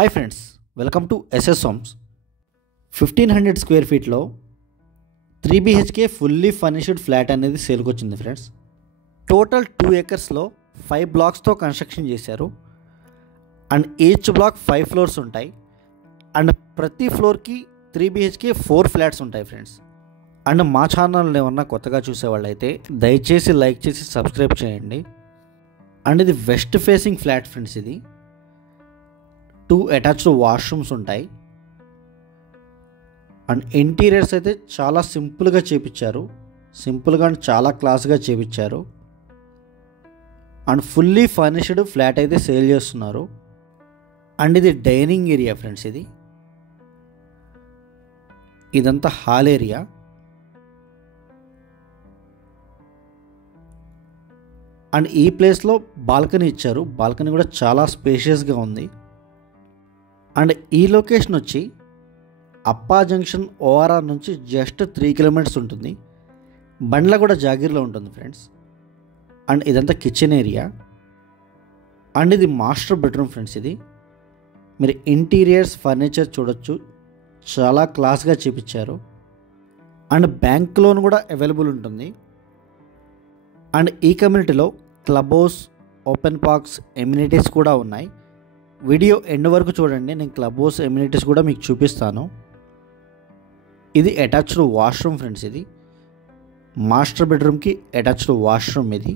Hi friends, welcome to SS homes. 1500 square ఫీట్లో 3 BHK fully furnished flat అనేది సేల్కి వచ్చింది ఫ్రెండ్స్. టోటల్ 2 acresలో 5 బ్లాక్స్తో కన్స్ట్రక్షన్ చేశారు. అండ్ ఈచ్ బ్లాక్ 5 floors ఉంటాయి. అండ్ ప్రతి ఫ్లోర్కి 3 BHK 4 ఫ్లాట్స్ ఉంటాయి ఫ్రెండ్స్. అండ్ మా ఛానల్ని ఏమన్నా కొత్తగా చూసేవాళ్ళైతే దయచేసి లైక్ చేసి సబ్స్క్రైబ్ చేయండి. అండ్ ఇది వెస్ట్ ఫేసింగ్ ఫ్లాట్ ఫ్రెండ్స్. ఇది 2 అటాచ్డ్ వాష్రూమ్స్ ఉంటాయి. అండ్ ఇంటీరియర్స్ అయితే చాలా సింపుల్గా చేపించారు. సింపుల్గా అండ్ చాలా క్లాస్గా చేపించారు. అండ్ ఫుల్లీ ఫర్నిష్డ్ ఫ్లాట్ అయితే సేల్ చేస్తున్నారు. అండ్ ఇది డైనింగ్ ఏరియా ఫ్రెండ్స్. ఇదంతా హాల్ ఏరియా. అండ్ ఈ ప్లేస్లో బాల్కనీ ఇచ్చారు. బాల్కనీ కూడా చాలా స్పేషియస్గా ఉంది. అండ్ ఈ లొకేషన్ వచ్చి అప్పా జంక్షన్ ఓఆర్ఆర్ నుంచి జస్ట్ 3 kilometers ఉంటుంది. బండ్ల కూడా జాగీర్లో ఉంటుంది ఫ్రెండ్స్. అండ్ ఇదంతా కిచెన్ ఏరియా. అండ్ ఇది మాస్టర్ బెడ్రూమ్ ఫ్రెండ్స్. ఇది మీరు ఇంటీరియర్స్ ఫర్నిచర్ చూడొచ్చు, చాలా క్లాస్గా చేపించారు. అండ్ బ్యాంక్ లోన్ కూడా అవైలబుల్ ఉంటుంది. అండ్ ఈ కమ్యూనిటీలో club house, open parks, amenities కూడా ఉన్నాయి. వీడియో ఎండ్ వరకు చూడండి, నేను క్లబ్ హౌస్ ఎమ్యూనిటీస్ కూడా మీకు చూపిస్తాను. ఇది అటాచ్డ్ వాష్రూమ్ ఫ్రెండ్స్. ఇది మాస్టర్ బెడ్రూమ్కి అటాచ్డ్ వాష్రూమ్ ఇది.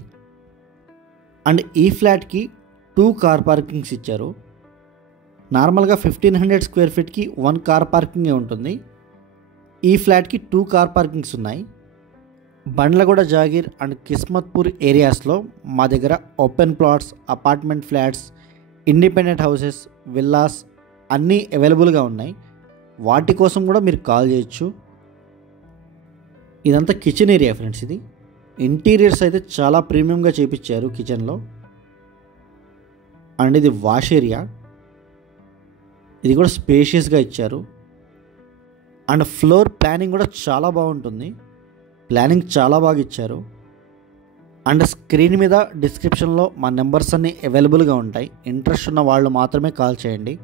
అండ్ ఈ ఫ్లాట్కి 2 కార్ పార్కింగ్స్ ఇచ్చారు. నార్మల్గా 1500 స్క్వేర్ ఫీట్కి 1 కార్ పార్కింగే ఉంటుంది. ఈ ఫ్లాట్కి 2 కార్ పార్కింగ్స్ ఉన్నాయి. బండ్లగూడ జాగీర్ అండ్ కిస్మత్పూర్ ఏరియాస్లో మా దగ్గర open plots, apartment flats, independent houses, villas అన్నీ అవైలబుల్గా ఉన్నాయి. వాటి కోసం కూడా మీరు కాల్ చేయొచ్చు. ఇదంతా కిచెన్ ఏరియా ఫ్రెండ్స్. ఇది ఇంటీరియర్స్ అయితే చాలా ప్రీమియంగా చేపించారు కిచెన్లో. అండ్ ఇది వాష్ ఏరియా. ఇది కూడా స్పేషియస్గా ఇచ్చారు. అండ్ ఫ్లోర్ ప్లానింగ్ కూడా చాలా బాగుంటుంది. ప్లానింగ్ చాలా బాగా ఇచ్చారు. అండ్ స్క్రీన్ మీద డిస్క్రిప్షన్లో మా నెంబర్స్ అన్నీ అవైలబుల్గా ఉంటాయి. ఇంట్రెస్ట్ ఉన్న వాళ్ళు మాత్రమే కాల్ చేయండి.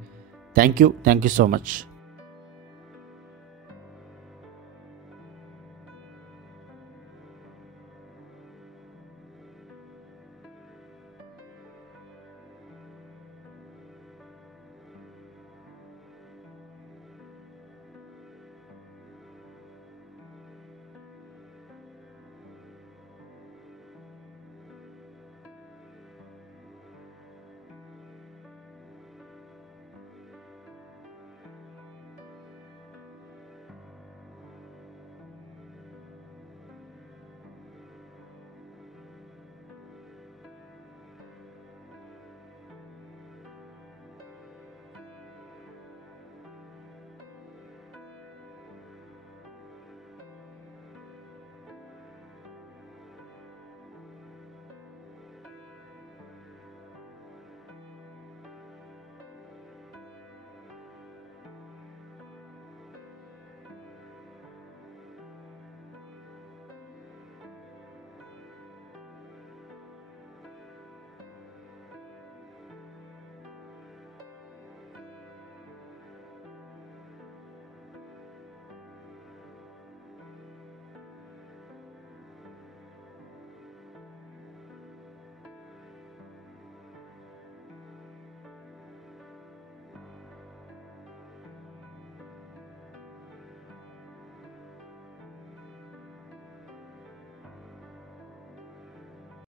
Thank you so much.